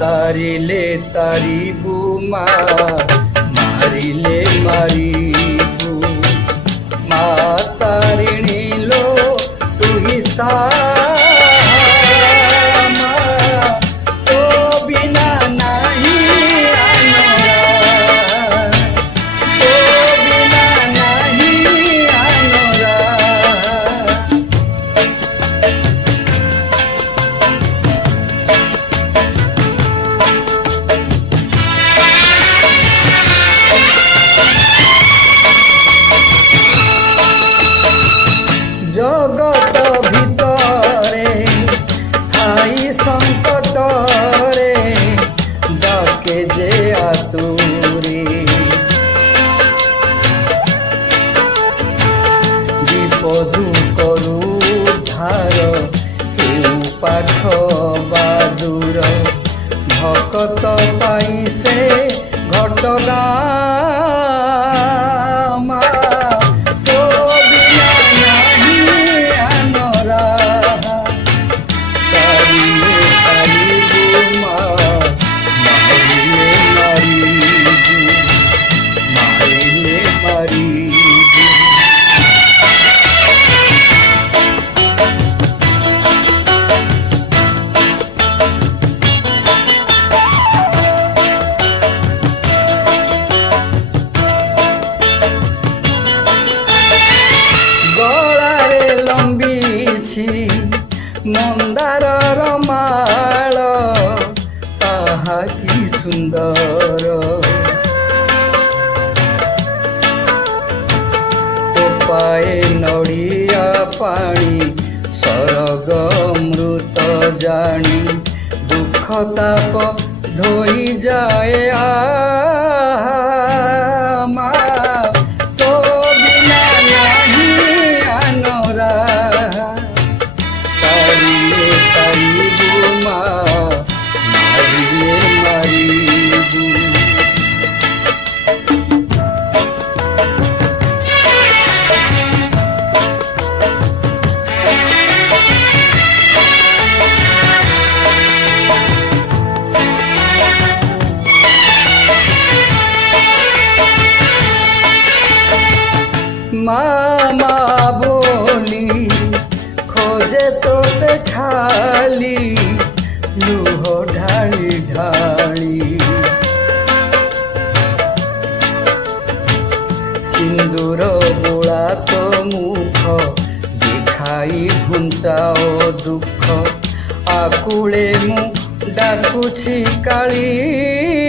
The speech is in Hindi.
तारिले तारिबु मा मारिले मारिबु मा तारिणी लो तू ही सा जगत भितरे थाई संकट रे डाके जे आतुरी विपदु करु धार केउ पाख बादुर भकत पाई से घटगा मंदार माल ताहा की सुंदर पाए नड़िया पानी सरग मृत जानी दुख ताप धोई जाए मा तो बिना नहीं आनोरा तारिले तारिबु मा मारिले मारिबु मामा बोली खोजे तो ते खाली लुह ढाली ढाली सिंदूर बोला तो मुख दिखाई घुंचाओ दुख आकुले मु डाकुछि काली